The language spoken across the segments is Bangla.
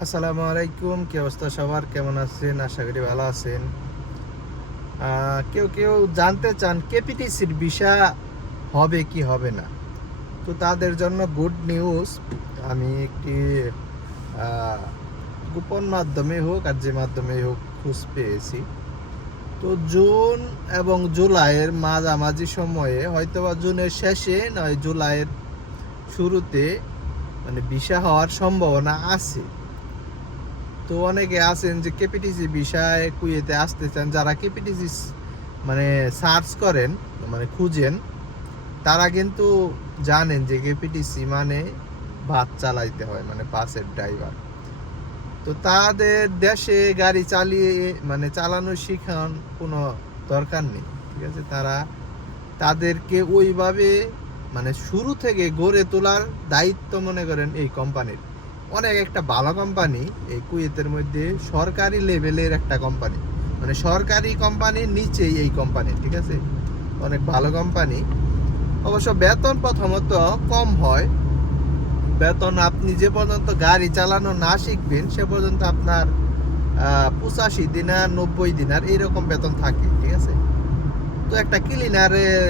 আসসালামু আলাইকুম। কি অবস্থা সবার? কেমন আছেন? আশা করি ভালো আছেন। কেউ কেউ জানতে চান কেপিটিসির ভিসা হবে কি হবে না। তো তাদের জন্য গুড নিউজ। আমি একটি আহ, গোপন মাধ্যমে হোক আর যে মাধ্যমে হোক খোঁজ পেয়েছি। তো জুন এবং জুলাইয়ের মাঝামাঝি সময়ে, হয়তোবা জুনের শেষে নয় জুলাইয়ের শুরুতে, মানে ভিসা হওয়ার সম্ভাবনা আছে। তো অনেকে আছেন যে কেপিটিসি বিষয়ে কুয়েতে আসতে চান, যারা কেপিটিসি মানে সার্চ করেন, মানে খুঁজেন, তারা কিন্তু জানেন যে কেপিটিসি মানে বাস চালাইতে হয়, মানে বাসের ড্রাইভার। তো তাদের দেশে গাড়ি চালিয়ে মানে চালানো শিখান কোনো দরকার নেই, ঠিক আছে। তাদেরকে ওইভাবে মানে শুরু থেকে গড়ে তোলার দায়িত্ব মনে করেন এই কোম্পানির। অনেক একটা ভালো কোম্পানি এই কুয়েতের মধ্যে, সরকারি লেভেলের একটা কোম্পানি, মানে সরকারি কোম্পানির নিচেই এই কোম্পানি, ঠিক আছে। অনেক ভালো কোম্পানি। অবশ্য বেতন প্রথমত কম হয়। বেতন আপনি যে পর্যন্ত গাড়ি চালানো না শিখবেন সে পর্যন্ত আপনার 85 দিনার 90 দিনার এইরকম বেতন থাকে, ঠিক আছে। তো একটা ক্লিনারের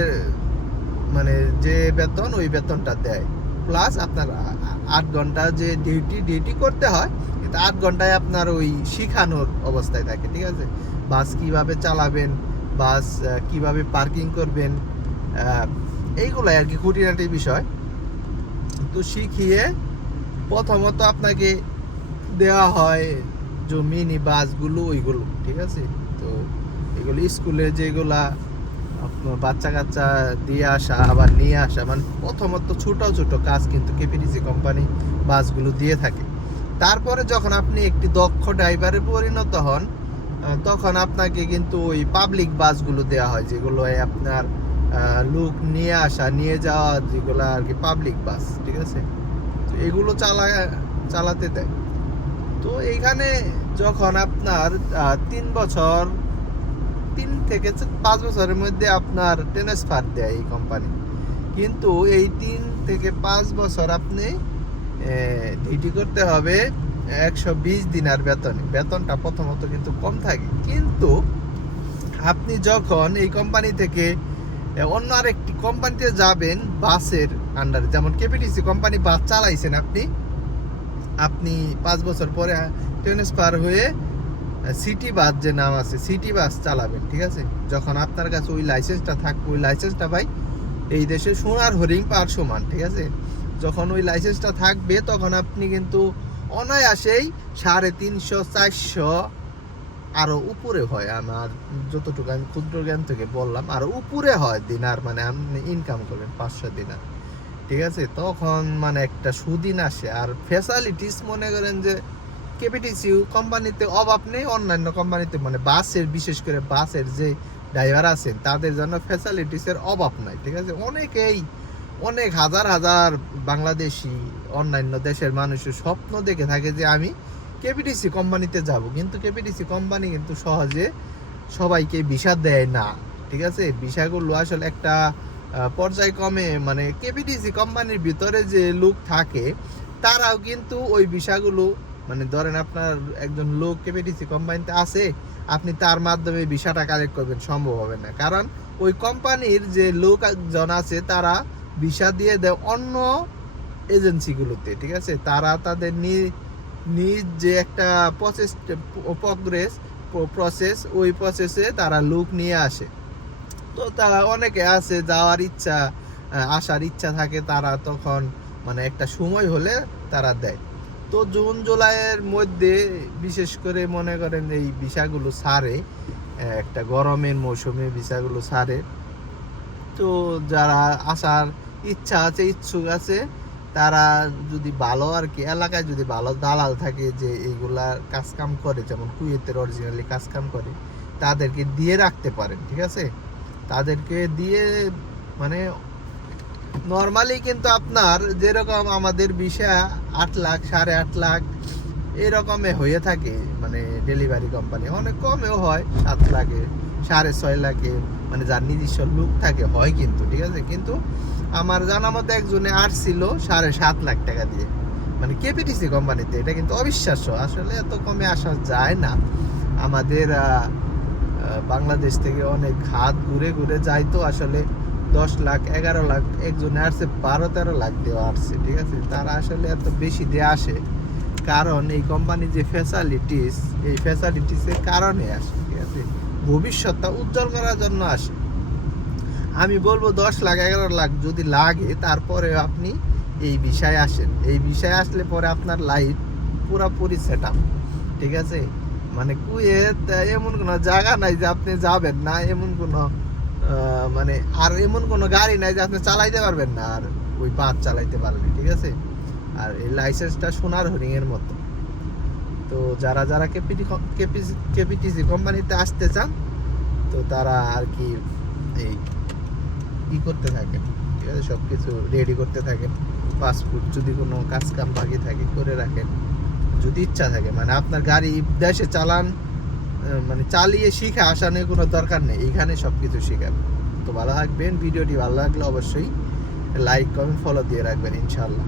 মানে যে বেতন, ওই বেতনটা দেয়, প্লাস আপনার 8 ঘন্টা যে ডিউটি করতে হয়, কিন্তু 8 ঘন্টায় আপনার ওই শিখানোর অবস্থায় থাকে, ঠিক আছে। বাস কিভাবে চালাবেন, বাস কিভাবে পার্কিং করবেন, এইগুলাই আর কি খুঁটিনাটি বিষয়। তো শিখিয়ে প্রথমত আপনাকে দেওয়া হয় যে মিনি বাসগুলো, ওইগুলো, ঠিক আছে। তো এগুলো স্কুলে যেগুলা আপনার বাচ্চা কাচ্চা দিয়ে আসা আবার নিয়ে আসা, মানে প্রথমত ছোট ছোট কাজ কিন্তু কেপিটিসি কোম্পানি বাসগুলো দিয়ে থাকে। তারপরে যখন আপনি একটি দক্ষ ড্রাইভারে পরিণত হন, তখন আপনাকে কিন্তু ওই পাবলিক বাসগুলো দেওয়া হয়, যেগুলো আপনার লোক নিয়ে আসা নিয়ে যাওয়া, যেগুলো আর কি পাবলিক বাস, ঠিক আছে। তো এগুলো চালাতে দেয়। তো এইখানে যখন আপনার 3 বছর, 3 থেকে 5 বছরের মধ্যে আপনার ট্রান্সফার দেয় এই কোম্পানি, কিন্তু এই 3 থেকে 5 বছর আপনি ডিউটি করতে হবে 120 দিনার বেতনে। বেতনটা প্রথমত কিন্তু কম থাকে, কিন্তু আপনি যখন এই কোম্পানি থেকে অন্য আরেকটি কোম্পানিতে যাবেন বাসের আন্ডারে, যেমন কেপিটিসি কোম্পানি বাস চালাইছেন আপনি, আপনি 5 বছর পরে ট্রান্সফার হয়ে সিটি বাস, যে নাম আছে, সিটি বাস চালাবেন, ঠিক আছে। যখন আপনার কাছে ওই লাইসেন্সটা থাকবে, ওই লাইসেন্সটা ভাই এই দেশে সোনার হরিণ পার সমান, ঠিক আছে। যখন ওই লাইসেন্সটা থাকবে তখন আপনি কিন্তু অনায়াসেই 350 400, আরো উপরে হয়, আমার যতটুকু আমি ক্ষুদ্র জ্ঞান থেকে বললাম, আরো উপরে হয় দিনার, মানে আপনি ইনকাম করবেন 500 দিনার, ঠিক আছে। তখন মানে একটা সুদিন আসে। আর ফ্যাসিলিটিস মনে করেন যে কেপিটিসি কোম্পানিতে অভাব নেই, অন্যান্য কোম্পানিতে মানে বাসের, বিশেষ করে বাসের যে ড্রাইভার আছেন তাদের জন্য ফ্যাসিলিটিসের অভাব নাই, ঠিক আছে। অনেক হাজার হাজার বাংলাদেশি অন্যান্য দেশের মানুষের স্বপ্ন দেখে থাকে যে আমি কেপিটিসি কোম্পানিতে যাব, কিন্তু কেপিটিসি কোম্পানি কিন্তু সহজে সবাইকে ভিসা দেয় না, ঠিক আছে। ভিসাগুলো আসলে একটা পর্যায়ক্রমে, মানে কেপিটিসি কোম্পানির ভিতরে যে লোক থাকে তারাও কিন্তু ওই ভিসাগুলো, মানে ধরেন আপনার একজন লোক কেপিটিসি কোম্পানিতে আছে, আপনি তার মাধ্যমে ভিসাটা কালেক্ট করবেন, সম্ভব হবে না। কারণ ওই কোম্পানির যে লোকজন আছে তারা ভিসা দিয়ে দেয় অন্য এজেন্সিগুলোতে, ঠিক আছে। তারা তাদের নিজ যে একটা প্রসেস, ওই প্রসেসে তারা লোক নিয়ে আসে। তো তারা অনেকে আছে যাওয়ার ইচ্ছা, আসার ইচ্ছা থাকে, তারা তখন মানে একটা সময় হলে তারা দেয়। তো জুন জুলাইয়ের মধ্যে বিশেষ করে মনে করেন এই ভিসাগুলো ছাড়ে, একটা গরমের মৌসুমে ভিসাগুলো ছাড়ে। তো যারা আসার ইচ্ছা আছে, ইচ্ছুক আছে, তারা যদি ভালো আর কি এলাকায় যদি ভালো দালাল থাকে যে এইগুলার কাজকাম করে, যেমন কুয়েতের অরিজিনালি কাজকাম করে, তাদেরকে দিয়ে রাখতে পারেন, ঠিক আছে। তাদেরকে দিয়ে মানে নর্মালি কিন্তু আপনার যেরকম আমাদের ভিসা 8 লাখ 8.5 লাখ এরকমে হয়ে থাকে, মানে ডেলিভারি কোম্পানি অনেক কমেও হয় 7 লাখে 6.5 লাখে, মানে যার নিজস্ব লুক থাকে হয় কিন্তু, ঠিক আছে। কিন্তু আমার জানা মতো একজনে আসছিল 7.5 লাখ টাকা দিয়ে, মানে কেপিটিসি কোম্পানিতে, এটা কিন্তু অবিশ্বাস্য, আসলে এত কমে আসা যায় না। আমাদের বাংলাদেশ থেকে অনেক হাত ঘুরে ঘুরে যায়, তো আসলে 10 লাখ 11 লাখ, একজনে আসছে 12-13 লাখ দেওয়া আসছে, ঠিক আছে। তারা আসলে এত বেশি দিয়ে আসে কারণ এই কোম্পানি যে ফ্যাসিলিটিস, এই ফ্যাসিলিটিসের কারণে আসে, ঠিক আছে, ভবিষ্যৎটা উজ্জ্বল করার জন্য আসে। আমি বলবো 10 লাখ 11 লাখ যদি লাগে, তারপরে আপনি এই বিষয়ে আসেন। এই বিষয়ে আসলে পরে আপনার লাইফ পুরোপুরি সেট আপ, ঠিক আছে। মানে কুয়েত এমন কোনো জায়গা নাই যে আপনি যাবেন না, এমন কোনো মানে আর এমন কোনো গাড়ি নাই যে আপনি চালাইতে পারবেন না আর ওই বাস চালাইতে পারলে, ঠিক আছে। আর এই লাইসেন্সটা সোনার হরিণের মতো। তো যারা যারা কেপিটিসি কোম্পানিতে আসতে চান, তো তারা আর কি এই করতে থাকেন, ঠিক আছে, সব কিছু রেডি করতে থাকেন। পাসপোর্ট যদি কোনো কাজ কাম বাকি থাকে করে রাখেন, যদি ইচ্ছা থাকে। মানে আপনার গাড়ি দেশে চালান, মানে চালিয়ে শিখে আসানোর কোনো দরকার নেই, এইখানে সব কিছু শেখাবে। তো ভালো থাকবেন, ভিডিওটি ভালো লাগলে অবশ্যই লাইক কমেন্ট ফলো দিয়ে রাখবেন ইনশাআল্লাহ।